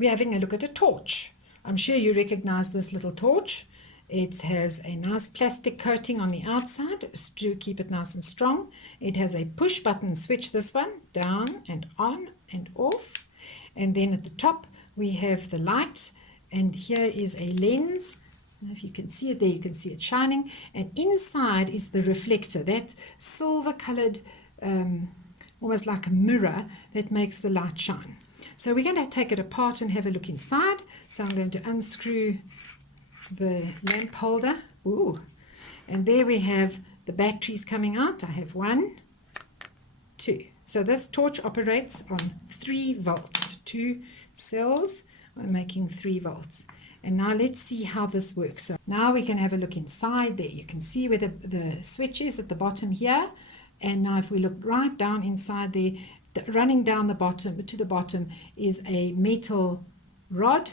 we're having a look at a torch. I'm sure you recognize this little torch. It has a nice plastic coating on the outside to keep it nice and strong. It has a push button switch, this one, down and on and off. And then at the top we have the light, and here is a lens. I don't know if you can see it there, you can see it shining. And inside is the reflector, that silver colored, almost like a mirror that makes the light shine. So we're going to take it apart and have a look inside. So I'm going to unscrew the lamp holder. Ooh. And there we have the batteries coming out. I have 1, 2. So this torch operates on 3 volts. 2 cells are making 3 volts. And now let's see how this works. So now we can have a look inside there. You can see where the switch is at the bottom here. And now if we look right down inside there, running down the bottom to the bottom is a metal rod,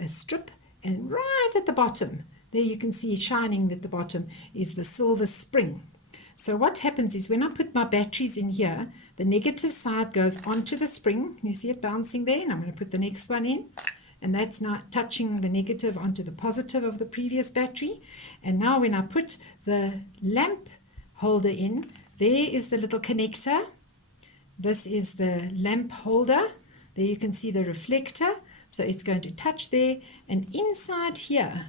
a strip, and right at the bottom there you can see shining at the bottom is the silver spring. So what happens is when I put my batteries in here, the negative side goes onto the spring. Can you see it bouncing there? And I'm going to put the next one in, and that's now touching the negative onto the positive of the previous battery. And now when I put the lamp holder in, there is the little connector. This is the lamp holder. There you can see the reflector. So it's going to touch there. And inside here,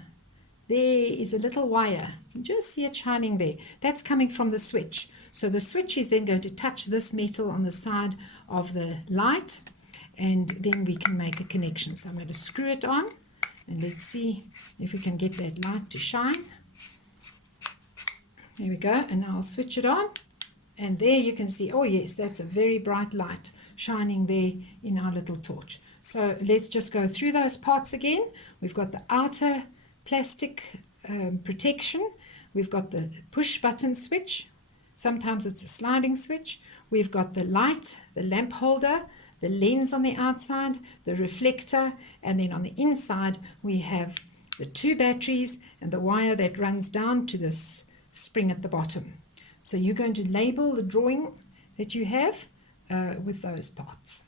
there is a little wire. You just see it shining there. That's coming from the switch. So the switch is then going to touch this metal on the side of the light. And then we can make a connection. So I'm going to screw it on. And let's see if we can get that light to shine. There we go. And now I'll switch it on. And there you can see, oh yes, that's a very bright light shining there in our little torch. So let's just go through those parts again. We've got the outer plastic protection. We've got the push button switch. Sometimes it's a sliding switch. We've got the light, the lamp holder, the lens on the outside, the reflector, and then on the inside we have the 2 batteries and the wire that runs down to this spring at the bottom. So you're going to label the drawing that you have with those parts.